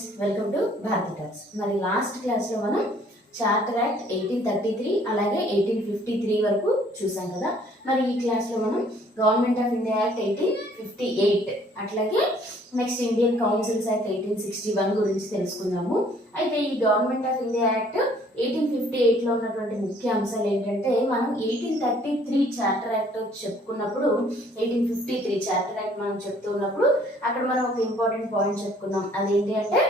Friends, welcome to Bharati talks. మరి last క్లాస్లో మనం చార్టర్ యాక్ట్ 1833 అలాగే 1853 వరకు చూసాం కదా. మరి ఈ క్లాస్లో మనం గవర్నమెంట్ ఆఫ్ ఇండియా యాక్ట్ 1858 అట్లాగే నెక్స్ట్ ఇండియన్ కౌన్సిల్స్ యాక్ట్ 1861 గురించి తెలుసుకుందాము. అయితే ఈ గవర్నమెంట్ ఆఫ్ ఇండియా యాక్ట్ 1858లో ఉన్నటువంటి ముఖ్య అంశాలు ఏంటంటే, మనం 1833 చార్టర్ యాక్ట్ చెప్పుకున్నప్పుడు 1853 చార్టర్ యాక్ట్ మనం చెప్తున్నప్పుడు అక్కడ మనం ఒక ఇంపార్టెంట్ పాయింట్ చెప్పుకున్నాం. అదేంటి అంటే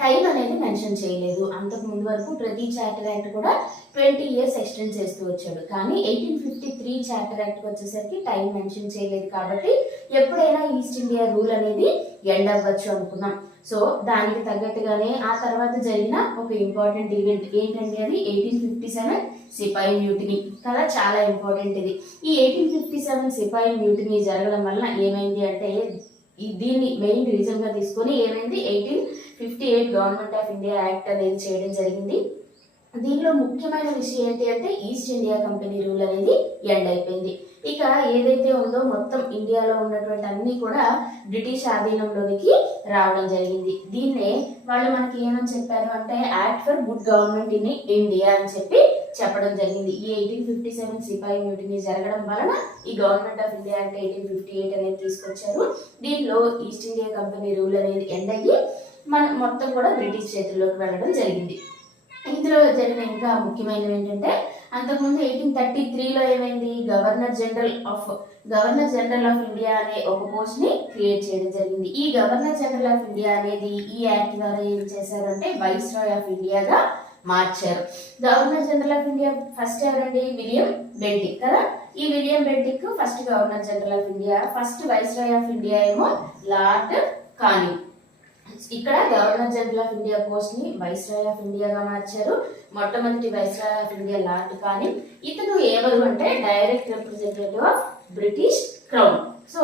టైం అనేది మెన్షన్ చేయలేదు. అంతకు ముందు వరకు ప్రతి చార్టర్ యాక్ట్ కూడా 20 years ఎక్స్టెండ్ చేస్తూ వచ్చాడు. కానీ 1853 చార్టర్ యాక్ట్కి వచ్చేసరికి టైం మెన్షన్ చేయలేదు. కాబట్టి ఎప్పుడైనా ఈస్ట్ ఇండియా రూల్ అనేది ఎండ్ అవ్వచ్చు అనుకున్నాం. సో దానికి తగ్గట్టుగానే ఆ తర్వాత జరిగిన ఒక ఇంపార్టెంట్ ఈవెంట్ ఏంటంటే అది 1857 సిపాయి మ్యూటినీ కదా. చాలా ఇంపార్టెంట్ ఇది. ఈ 1857 సిపాయి మ్యూటినీ జరగడం వలన ఏమైంది అంటే, దీన్ని మెయిన్ రీజన్ గా తీసుకొని ఏమైంది 1858 గవర్నమెంట్ ఆఫ్ ఇండియా యాక్ట్ అనేది చేయడం జరిగింది. దీనిలో ముఖ్యమైన విషయం ఏంటి అంటే, ఈస్ట్ ఇండియా కంపెనీ రూల్ అనేది ఎండ్ అయిపోయింది. ఇక ఏదైతే ఉందో మొత్తం ఇండియాలో ఉన్నటువంటి అన్ని కూడా బ్రిటిష్ ఆధీనంలోనికి రావడం జరిగింది. దీన్నే వాళ్ళు మనకి ఏమని చెప్పారు అంటే, act for good government in India అని చెప్పడం జరిగింది. ఈ 1857 సిపాయి మ్యూటినీ జరగడం వలన ఈ గవర్నమెంట్ ఆఫ్ ఇండియా యాక్ట్ 1858 అనేది తీసుకొచ్చారు. దీనిలో ఈస్ట్ ఇండియా కంపెనీ రూల్ అనేది ఎండ్ అయ్యి మన మొత్తం కూడా బ్రిటిష్ చేతుల్లోకి వెళ్ళడం జరిగింది. ఇందులో జరిగిన ఇంకా ముఖ్యమైనవి ఏంటంటే, అంతకుముందు 1833లో ఏమైంది, గవర్నర్ జనరల్ ఆఫ్ ఇండియా అనే ఒక పోస్ట్ ని క్రియేట్ చేయడం జరిగింది. ఈ గవర్నర్ జనరల్ ఆఫ్ ఇండియా అనేది ఈ యాక్ట్ ద్వారా ఏం చేశారంటే వైస్రాయ్ ఆఫ్ ఇండియాగా మార్చారు. Governor general of India first ఎవరండి, విలియం బెంటిక్ కదా. ఈ William Bentinck first governor general of India. First viceroy of India ఏమో లార్డ్ కానింగ్. ఇక్కడ governor general of India post ని వైస్రాయ్ ఆఫ్ ఇండియాగా మార్చారు. మొట్టమొదటి viceroy of India lord Canning. ఇతను ఎవరు అంటే direct representative of British crown. So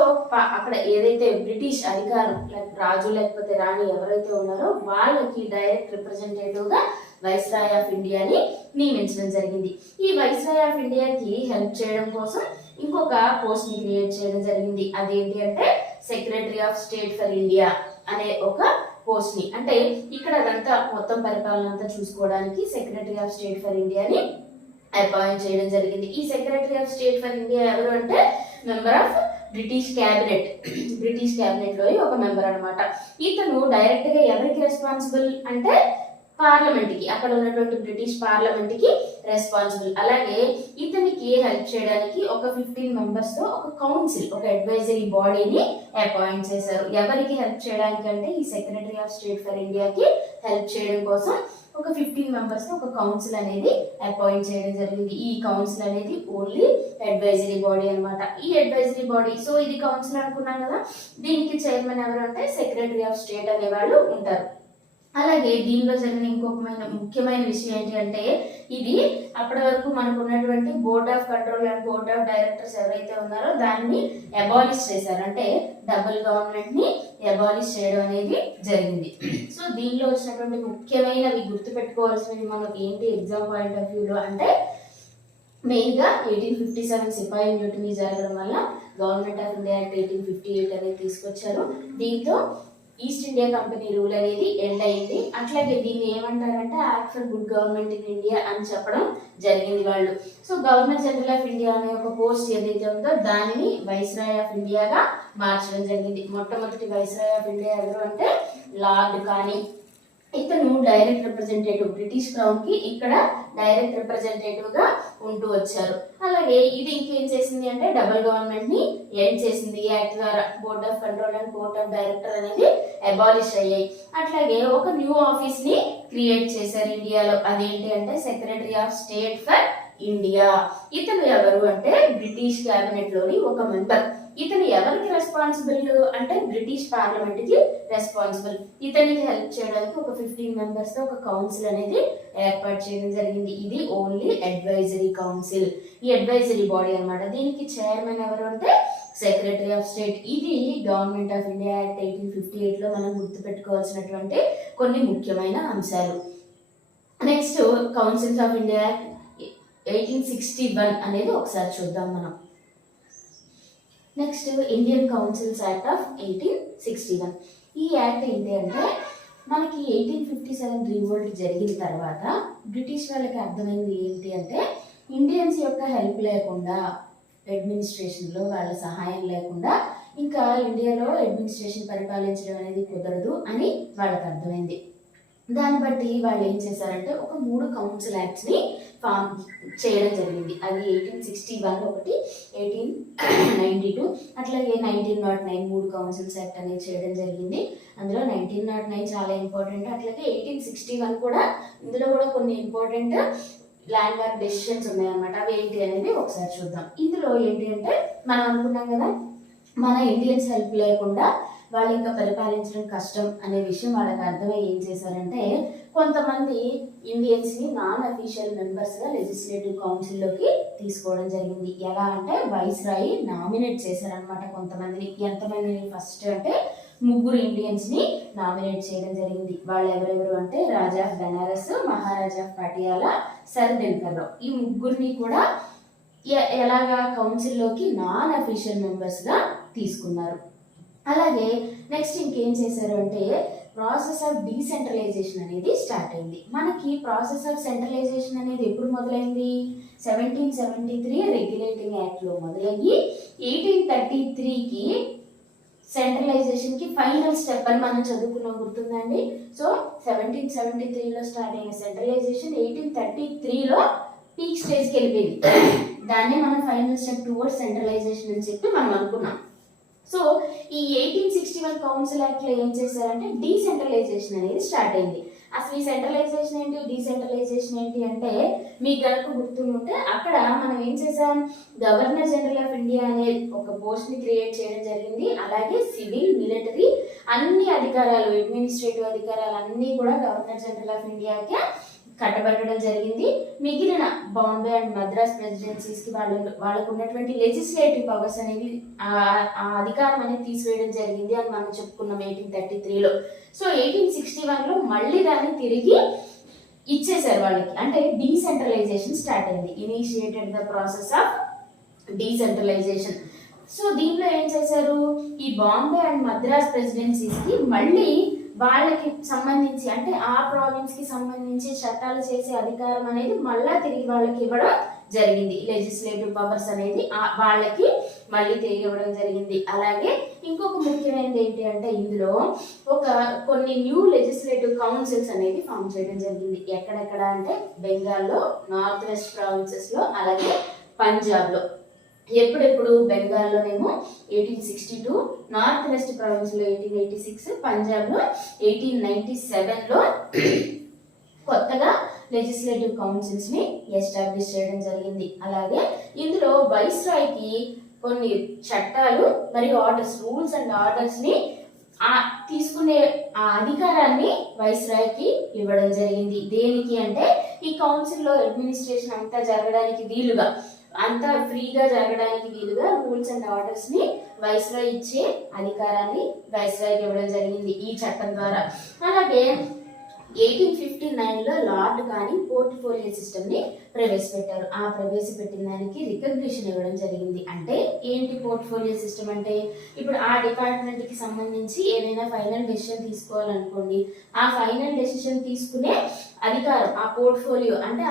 అక్కడ ఏదైతే బ్రిటిష్ అధికారం రాజు లేకపోతే రాణి ఎవరైతే ఉన్నారో వాళ్ళకి డైరెక్ట్ రిప్రజెంటేటివ్ గా వైస్రాయ్ ఆఫ్ ఇండియాని నియమించడం జరిగింది. ఈ వైస్రాయ్ ఆఫ్ ఇండియాకి హెల్ప్ చేయడం కోసం ఇంకొక పోస్ట్ ని క్రియేట్ చేయడం జరిగింది. అదేంటి అంటే secretary of state for India అనే ఒక పోస్ట్ ని, అంటే ఇక్కడ అదంతా మొత్తం పరిపాలన అంతా చూసుకోవడానికి సెక్రటరీ ఆఫ్ స్టేట్ ఫర్ ఇండియాని అపాయింట్ చేయడం జరిగింది. ఈ secretary of state for India ఎవరు అంటే మెంబర్ ఆఫ్ బ్రిటిష్ క్యాబినెట్ లో ఒక మెంబర్ అన్నమాట. ఇతను డైరెక్ట్ గా ఎవరికి రెస్పాన్సిబుల్ అంటే పార్లమెంట్ కి, అక్కడ ఉన్నటువంటి బ్రిటిష్ పార్లమెంట్ కి రెస్పాన్సిబుల్. అలాగే ఇతనికి హెల్ప్ చేయడానికి ఒక 15 మెంబర్స్ తో ఒక కౌన్సిల్, ఒక అడ్వైజరీ బాడీని అపాయింట్ చేశారు. ఎవరికి హెల్ప్ చేయడానికి అంటే ఈ సెక్రటరీ ఆఫ్ స్టేట్ ఫర్ ఇండియాకి హెల్ప్ చేయడం కోసం ఒక 15 మెంబర్స్ తో ఒక కౌన్సిల్ అనేది అపాయింట్ చేయడం జరిగింది. ఈ కౌన్సిల్ అనేది ఓన్లీ అడ్వైజరీ బాడీ అన్నమాట. ఈ అడ్వైజరీ బాడీ, సో ఇది కౌన్సిల్ అనుకున్నాం కదా, దీనికి చైర్మన్ ఎవరు అంటే సెక్రటరీ ఆఫ్ స్టేట్ అనే వాళ్ళు ఉంటారు. అలాగే దీనిలో జరిగిన ఇంకొక ముఖ్యమైన విషయం ఏంటి అంటే, ఇది అప్పటి వరకు మనకు ఉన్నటువంటి board of control and board of directors ఎవరైతే ఉన్నారో దాన్ని అబాలిష్ చేశారు. అంటే డబుల్ గవర్నమెంట్ ని అబాలిష్ చేయడం అనేది జరిగింది. సో దీనిలో వచ్చినటువంటి ముఖ్యమైనవి గుర్తుపెట్టుకోవాల్సినవి మనకి ఏంటి ఎగ్జామ్ పాయింట్ ఆఫ్ వ్యూలో అంటే, మెయిన్ గా 1857 సిపాయి మ్యూటినీ జరగడం వల్ల గవర్నమెంట్ ఆఫ్ ఇండియా యాక్ట్ 1858 అనేది తీసుకొచ్చారు. దీంతో ఈస్ట్ ఇండియా కంపెనీ రూల్ అనేది ఎండ్ అయింది. అట్లాగే దీన్ని ఏమంటారంటే act for good government in India అని చెప్పడం జరిగింది వాళ్ళు. So governor general of India అనే ఒక పోస్ట్ ఏదైతే ఉందో దానిని వైస్రాయ్ ఆఫ్ ఇండియాగా మార్చడం జరిగింది. మొట్టమొదటి వైస్రాయ్ ఆఫ్ ఇండియా ఎవరు అంటే లార్డ్ కానింగ్. ఇతను డైరెక్ట్ రిప్రజెంటేటివ్ బ్రిటిష్ క్రౌన్ కి ఇక్కడ డైరెక్ట్ రిప్రజెంటేటివ్ గా ఉంటూ వచ్చారు. అలాగే ఇది ఇంకేం చేసింది అంటే డబుల్ గవర్నమెంట్ ని ఎండ్ చేసింది. ఈ యాక్ట్ ద్వారా board of control and board of director అనేది అబాలిష్ అయ్యాయి. అట్లాగే ఒక న్యూ ఆఫీస్ ని క్రియేట్ చేశారు ఇండియాలో. అదేంటి అంటే secretary of state for India. ఇతను ఎవరు అంటే బ్రిటిష్ క్యాబినెట్ లోని ఒక మెంబర్. ఇతను ఎవరికి రెస్పాన్సిబుల్ అంటే బ్రిటిష్ పార్లమెంట్ కి రెస్పాన్సిబుల్. ఇతనికి హెల్ప్ చేయడానికి ఒక 15 మెంబర్స్ తో ఒక కౌన్సిల్ అనేది ఏర్పాటు చేయడం జరిగింది. ఇది ఓన్లీ అడ్వైజరీ కౌన్సిల్, ఈ అడ్వైజరీ బాడీ అన్నమాట. దీనికి చైర్మన్ ఎవరు అంటే సెక్రటరీ ఆఫ్ స్టేట్. ఇది గవర్నమెంట్ ఆఫ్ ఇండియా యాక్ట్ 1858 లో మనం గుర్తుపెట్టుకోవాల్సినటువంటి కొన్ని ముఖ్యమైన అంశాలు. Next councils of India act 1861 అనేది ఒకసారి చూద్దాం మనం. Next Indian councils act of 1861. ఈ యాక్ట్ ఏంటి అంటే మనకి 1857 రివోల్ట్ జరిగిన తర్వాత బ్రిటిష్ వాళ్ళకి అర్థమైంది ఏంటి అంటే ఇండియన్స్ యొక్క హెల్ప్ లేకుండా అడ్మినిస్ట్రేషన్లో వాళ్ళ సహాయం లేకుండా ఇంకా ఇండియాలో అడ్మినిస్ట్రేషన్ పరిపాలించడం అనేది కుదరదు అని వాళ్ళకి అర్థమైంది. దాన్ని బట్టి వాళ్ళు ఏం చేశారంటే ఒక 3 కౌన్సిల్ యాక్ట్స్ని ఫామ్ చేయడం జరిగింది. అది 1861 ఒకటి, 1892 అట్లాగే 1909 3 కౌన్సిల్స్ యాక్ట్ అనేది చేయడం జరిగింది. అందులో 1909 చాలా ఇంపార్టెంట్. అట్లాగే 1861 కూడా, ఇందులో కూడా కొన్ని ఇంపార్టెంట్ ల్యాండ్ మార్క్ డెసిషన్స్ ఉన్నాయన్నమాట. అవి ఏంటి అనేది ఒకసారి చూద్దాం. ఇందులో ఏంటి అంటే మనం అనుకున్నాం కదా, మన ఇండియన్స్ హెల్ప్ లేకుండా వాళ్ళు ఇంకా పరిపాలించడం కష్టం అనే విషయం వాళ్ళకి అర్థమై ఏం చేశారంటే కొంతమంది ఇండియన్స్ని నాన్ అఫీషియల్ మెంబర్స్గా లెజిస్లేటివ్ కౌన్సిల్లోకి తీసుకోవడం జరిగింది. ఎలా అంటే వైస్రాయి నామినేట్ చేశారనమాట కొంతమందిని. ఎంతమందిని ఫస్ట్ అంటే 3 ఇండియన్స్ని నామినేట్ చేయడం జరిగింది. వాళ్ళు ఎవరెవరు అంటే Raja of Benares, Maharaja of Patiala, sir Dinkar Rao. ఈ 3ని కూడా ఎలాగా కౌన్సిల్లోకి నాన్ అఫీషియల్ మెంబర్స్గా తీసుకున్నారు. అలాగే నెక్స్ట్ ఇంకేం చేశారు అంటే ప్రాసెస్ ఆఫ్ డీసెంట్రలైజేషన్ అనేది స్టార్ట్ అయింది. మనకి ప్రాసెస్ ఆఫ్ సెంట్రలైజేషన్ అనేది ఎప్పుడు మొదలైంది? 1773 రెగ్యులేటింగ్ యాక్ట్లో మొదలయ్యి 1833కి సెంట్రలైజేషన్కి ఫైనల్ స్టెప్ అని మనం చదువుకున్నాం, గుర్తుందండి. సో 1773లో స్టార్ట్ అయిన సెంట్రలైజేషన్ 1833లో పీక్ స్టేజ్కి వెళ్ళిపోయింది. దాన్ని మనం ఫైనల్ స్టెప్ టువర్డ్స్ సెంట్రలైజేషన్ అని చెప్పి మనం అనుకున్నాం. సో ఈ 1861 కౌన్సిల్ యాక్ట్లో ఏం చేశారంటే డీసెంట్రలైజేషన్ అనేది స్టార్ట్ అయింది. అసలు ఈ సెంట్రలైజేషన్ ఏంటి, డీసెంట్రలైజేషన్ ఏంటి అంటే మీకు గనుక గుర్తుంటే అక్కడ మనం ఏం చేసాం, గవర్నర్ జనరల్ ఆఫ్ ఇండియా అనే ఒక పోస్ట్ని క్రియేట్ చేయడం జరిగింది. అలాగే సివిల్, మిలిటరీ అన్ని అధికారాలు, అడ్మినిస్ట్రేటివ్ అధికారాలు అన్నీ కూడా గవర్నర్ జనరల్ ఆఫ్ ఇండియాకే కట్టబెట్టడం జరిగింది. మిగిలిన బాంబే అండ్ మద్రాస్ ప్రెసిడెన్సీస్కి వాళ్ళకు ఉన్నటువంటి లెజిస్లేటివ్ పవర్స్ అనేవి ఆ అధికారం అనేది తీసివేయడం జరిగింది అని మనం చెప్పుకున్నాం 1833లో. సో 1861లో మళ్ళీ దాన్ని తిరిగి ఇచ్చేసారు వాళ్ళకి. అంటే డీసెంట్రలైజేషన్ స్టార్ట్ అయింది. Initiated the process of decentralisation. So దీంట్లో ఏం చేశారు, ఈ బాంబే అండ్ మద్రాస్ ప్రెసిడెన్సీస్కి మళ్ళీ వాళ్ళకి సంబంధించి అంటే ఆ ప్రావిన్స్ కి సంబంధించి చట్టాలు చేసే అధికారం అనేది మళ్ళా తిరిగి వాళ్ళకి ఇవ్వడం జరిగింది. లెజిస్లేటివ్ పవర్స్ అనేది వాళ్ళకి మళ్ళీ తిరిగి ఇవ్వడం జరిగింది. అలాగే ఇంకొక ముఖ్యమైనది ఏంటి అంటే ఇందులో కొన్ని న్యూ లెజిస్లేటివ్ కౌన్సిల్స్ అనేది ఫామ్ చేయడం జరిగింది. ఎక్కడెక్కడ అంటే బెంగాల్లో, నార్త్ వెస్ట్ ప్రావిన్సెస్లో, అలాగే పంజాబ్లో. ఎప్పుడెప్పుడు బెంగాల్లోనేమో 1862, నార్త్ వెస్ట్ ప్రావిన్స్లో 1886, పంజాబ్లో 1897లో కొత్తగా లెజిస్లేటివ్ కౌన్సిల్స్ని ఎస్టాబ్లిష్ చేయడం జరిగింది. అలాగే ఇందులో వైస్రాయ్కి కొన్ని చట్టాలు మరియు ఆర్డర్స్, రూల్స్ అండ్ ఆర్డర్స్ని తీసుకునే ఆ అధికారాన్ని వైస్రాయ్కి ఇవ్వడం జరిగింది. దేనికి అంటే ఈ కౌన్సిల్లో అడ్మినిస్ట్రేషన్ అంతా జరగడానికి వీలుగా, అంతా ఫ్రీగా జరగడానికి వీలుగా రూల్స్ అండ్ ఆర్డర్స్ ని వైస్రాయ్ ఇచ్చే అధికారాన్ని వైస్రాయ్కి ఇవ్వడం జరిగింది ఈ చట్టం ద్వారా. అలాగే 1859లో లార్డ్ కానీ పోర్ట్ఫోలియో సిస్టమ్ ని ప్రవేశపెట్టారు. ఆ ప్రవేశపెట్టిన దానికి రికగ్నిషన్ ఇవ్వడం జరిగింది. అంటే ఏంటి పోర్ట్ఫోలియో సిస్టమ్ అంటే, ఇప్పుడు ఆ డిపార్ట్మెంట్ కి సంబంధించి ఏదైనా ఫైనల్ డెసిషన్ తీసుకోవాలనుకోండి, ఆ ఫైనల్ డెసిషన్ తీసుకునే అధికారం, ఆ పోర్ట్ఫోలియో అంటే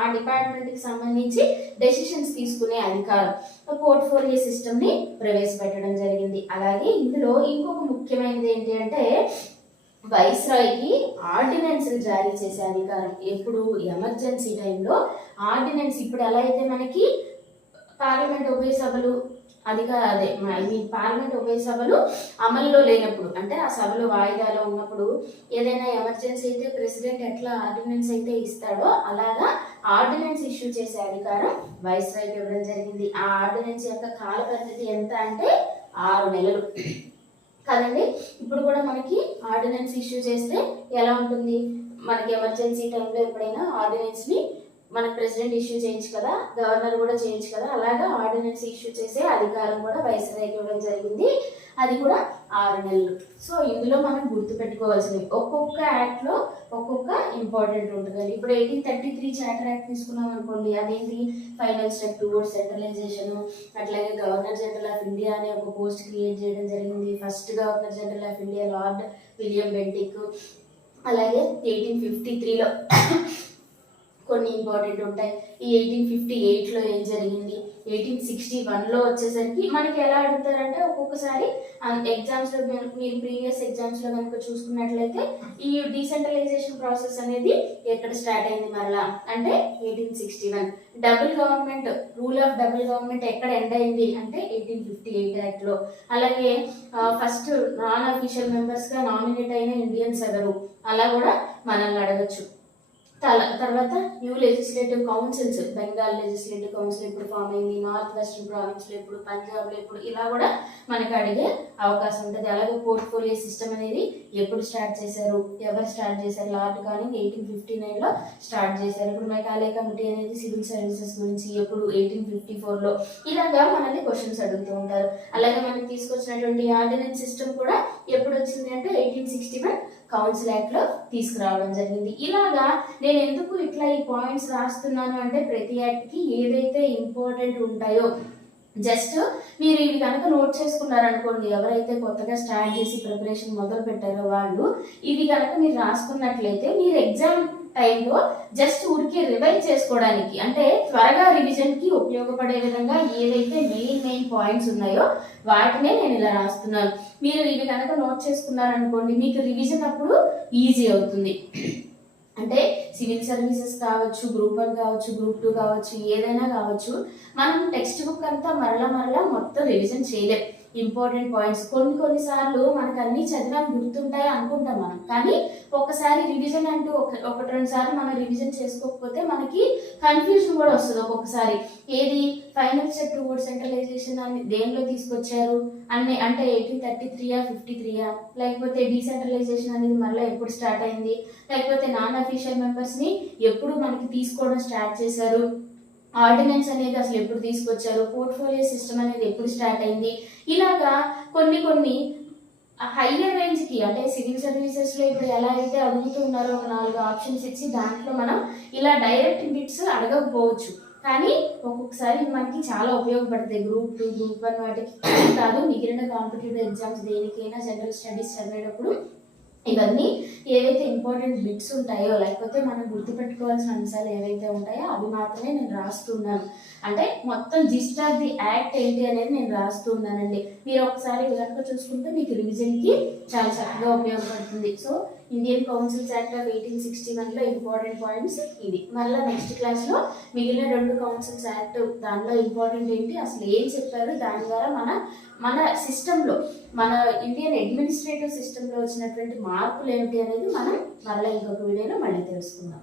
ఆ డిపార్ట్మెంట్ కి సంబంధించి డెసిషన్స్ తీసుకునే అధికారం పోర్ట్ఫోలియో సిస్టమ్ ని ప్రవేశపెట్టడం జరిగింది. అలాగే ఇందులో ఇంకొక ముఖ్యమైనది ఏంటి అంటే వైస్రాయ్కి ఆర్డినెన్స్ జారీ చేసే అధికారం. ఎప్పుడు ఎమర్జెన్సీ టైంలో ఆర్డినెన్స్, ఇప్పుడు ఎలా అయితే మనకి పార్లమెంట్ ఉభయ సభలు పార్లమెంట్ ఉభయ సభలు అమల్లో లేనప్పుడు, అంటే ఆ సభలు వాయిదాలో ఉన్నప్పుడు ఏదైనా ఎమర్జెన్సీ అయితే ప్రెసిడెంట్ ఎట్లా ఆర్డినెన్స్ అయితే ఇస్తాడో అలాగా ఆర్డినెన్స్ ఇష్యూ చేసే అధికారం వైస్రాయ్కి ఇవ్వడం జరిగింది. ఆ ఆర్డినెన్స్ యొక్క కాల పరిమితి ఎంత అంటే 6 నెలలు కదండి. ఇప్పుడు కూడా మనకి ఆర్డినెన్స్ ఇష్యూ చేస్తే ఎలా ఉంటుంది, మనకి ఎమర్జెన్సీ టైంలో ఎప్పుడైనా ఆర్డినెన్స్ ని మన ప్రెసిడెంట్ ఇష్యూ చేయొచ్చు కదా, గవర్నర్ కూడా చేయొచ్చు కదా, అలాగా ఆర్డినెన్స్ ఇష్యూ చేసే అధికారం కూడా వైస్రాయ్కి ఇవ్వడం జరిగింది. అది కూడా 6 నెలలు. సో ఇందులో మనం గుర్తుపెట్టుకోవాల్సినవి ఒక్కొక్క యాక్ట్ లో ఒక్కొక్క ఇంపార్టెంట్ ఉంటుందండి. ఇప్పుడు 1833 చార్టర్ యాక్ట్ తీసుకున్నాం అనుకోండి, అదేంటి ఫైనల్ స్టెప్ టువర్డ్స్ సెంట్రలైజేషన్. అట్లాగే గవర్నర్ జనరల్ ఆఫ్ ఇండియా అనే ఒక పోస్ట్ క్రియేట్ చేయడం జరిగింది. First governor general of India lord William Bentinck. అలాగే 1853లో కొన్ని ఇంపార్టెంట్ ఉంటాయి. ఈ 1858లో ఏం జరిగింది, 1861లో వచ్చేసరికి మనకి ఎలా అడుగుతారంటే ఒక్కొక్కసారి ఎగ్జామ్స్లో మీరు ప్రీవియస్ ఎగ్జామ్స్లో కనుక చూసుకున్నట్లయితే ఈ డీసెంట్రలైజేషన్ ప్రాసెస్ అనేది ఎక్కడ స్టార్ట్ అయింది మరలా అంటే 1861. Double government, rule of double government ఎక్కడ ఎండ్ అయింది అంటే 1858 యాక్ట్లో. అలాగే ఫస్ట్ నాన్ అఫీషియల్ మెంబర్స్గా నామినేట్ అయిన ఇండియన్స్ ఎవరు, అలా కూడా మనల్ని అడగచ్చు. తర్వాత new legislative councils, Bengal legislative council ఎప్పుడు ఫామ్ అయింది, నార్త్ వెస్టర్న్ ప్రావిన్స్లో ఎప్పుడు, పంజాబ్లో ఎప్పుడు, ఇలా కూడా మనకి అడిగే అవకాశం ఉంటుంది. అలాగే పోర్ట్ఫోలియో సిస్టమ్ అనేది ఎప్పుడు స్టార్ట్ చేశారు, ఎవరు స్టార్ట్ చేశారు, లార్డ్ కానింగ్ 1859లో స్టార్ట్ చేశారు. ఇప్పుడు మెకాలే కమిటీ అనేది సివిల్ సర్వీసెస్ గురించి ఎప్పుడు, 1854లో. ఇలాగా మనల్ని క్వశ్చన్స్ అడుగుతూ ఉంటారు. అలాగే మనకి తీసుకొచ్చినటువంటి ఆర్డినెన్స్ సిస్టమ్ కూడా ఎప్పుడు వచ్చింది అంటే 1861 కౌన్సిల్ యాక్ట్ లో తీసుకురావడం జరిగింది. ఇలాగా నేను ఎందుకు ఇట్లా ఈ పాయింట్స్ రాస్తున్నాను అంటే ప్రతి యాక్ట్ కి ఏదైతే ఇంపార్టెంట్ ఉంటాయో జస్ట్ మీరు ఇవి కనుక నోట్ చేసుకున్నారనుకోండి, ఎవరైతే కొత్తగా స్టార్ట్ చేసి ప్రిపరేషన్ మొదలు పెట్టారో వాళ్ళు ఇవి కనుక మీరు రాసుకున్నట్లయితే మీరు ఎగ్జామ్ టైంలో జస్ట్ ఊరికే రివైజ్ చేసుకోవడానికి, అంటే త్వరగా రివిజన్ కి ఉపయోగపడే విధంగా ఏదైతే మెయిన్ పాయింట్స్ ఉన్నాయో వాటినే నేను ఇలా రాస్తున్నాను. మీరు ఇవి కనుక నోట్ చేసుకున్నారనుకోండి మీకు రివిజన్ అప్పుడు ఈజీ అవుతుంది. అంటే సివిల్ సర్వీసెస్ కావచ్చు, గ్రూప్ 1 కావచ్చు, గ్రూప్ 2 కావచ్చు, ఏదైనా కావచ్చు, మనం టెక్స్ట్ బుక్ అంతా మరలా మొత్తం రివిజన్ చేయలేం. ఇంపార్టెంట్ పాయింట్స్ కొన్నిసార్లు మనకు అన్ని చదివాం గుర్తుంటాయి అనుకుంటాం మనం, కానీ ఒక్కసారి రివిజన్ అంటూ ఒకటి రెండు సార్లు మనం రివిజన్ చేసుకోకపోతే మనకి కన్ఫ్యూజన్ కూడా వస్తుంది ఒక్కొక్కసారి. ఏది ఫైనల్ స్టెప్ టువర్డ్స్ సెంట్రలైజేషన్ అని దేనిలో తీసుకొచ్చారు అంటే 1833 53 లేకపోతే డీసెంట్రలైజేషన్ అనేది మళ్ళీ ఎప్పుడు స్టార్ట్ అయింది, లేకపోతే నాన్ అఫీషియల్ మెంబర్స్ ని ఎప్పుడు మనకి తీసుకోవడం స్టార్ట్ చేశారు, ఆర్డినెన్స్ అనేది అసలు ఎప్పుడు తీసుకొచ్చారు, పోర్ట్ఫోలియో సిస్టమ్ అనేది ఎప్పుడు స్టార్ట్ అయింది. ఇలాగా కొన్ని హయ్యర్ రేంజ్ కి అంటే సివిల్ సర్వీసెస్ లో ఇప్పుడు ఎలా అయితే అడుగుతున్నారో ఒక 4 ఆప్షన్స్ ఇచ్చి దాంట్లో మనం ఇలా డైరెక్ట్ బిట్స్ అడగకపోవచ్చు, కానీ ఒక్కొక్కసారి మనకి చాలా ఉపయోగపడుతుంది. గ్రూప్ 2, గ్రూప్ 1 వాటికి కాదు, మిగిలిన కాంపిటేటివ్ ఎగ్జామ్స్ దేనికైనా జనరల్ స్టడీస్ చదివేటప్పుడు ఇవన్నీ ఏవైతే ఇంపార్టెంట్ బిట్స్ ఉంటాయో లేకపోతే మనం గుర్తుపెట్టుకోవాల్సిన అంశాలు ఏవైతే ఉంటాయో అవి మాత్రమే నేను రాస్తున్నాను. అంటే మొత్తం జిస్ట్ ఆఫ్ ది యాక్ట్ ఏంటి అనేది నేను రాస్తున్నానండి. మీరు ఒకసారి కనుక చూసుకుంటే మీకు రివిజన్కి చాలా చక్కగా ఉపయోగపడుతుంది. So Indian councils act of 1861లో ఇంపార్టెంట్ పాయింట్స్ ఇవి. మళ్ళీ నెక్స్ట్ క్లాస్లో మిగిలిన 2 కౌన్సిల్స్ యాక్ట్ దానిలో ఇంపార్టెంట్ ఏంటి, అసలు ఏం చెప్పారు, దాని ద్వారా మన సిస్టంలో, మన ఇండియన్ అడ్మినిస్ట్రేటివ్ సిస్టంలో వచ్చినటువంటి మార్పులు ఏమిటి అనేది మనం మళ్ళీ ఇంకొక వీడియోలో మళ్ళీ తెలుసుకుందాం.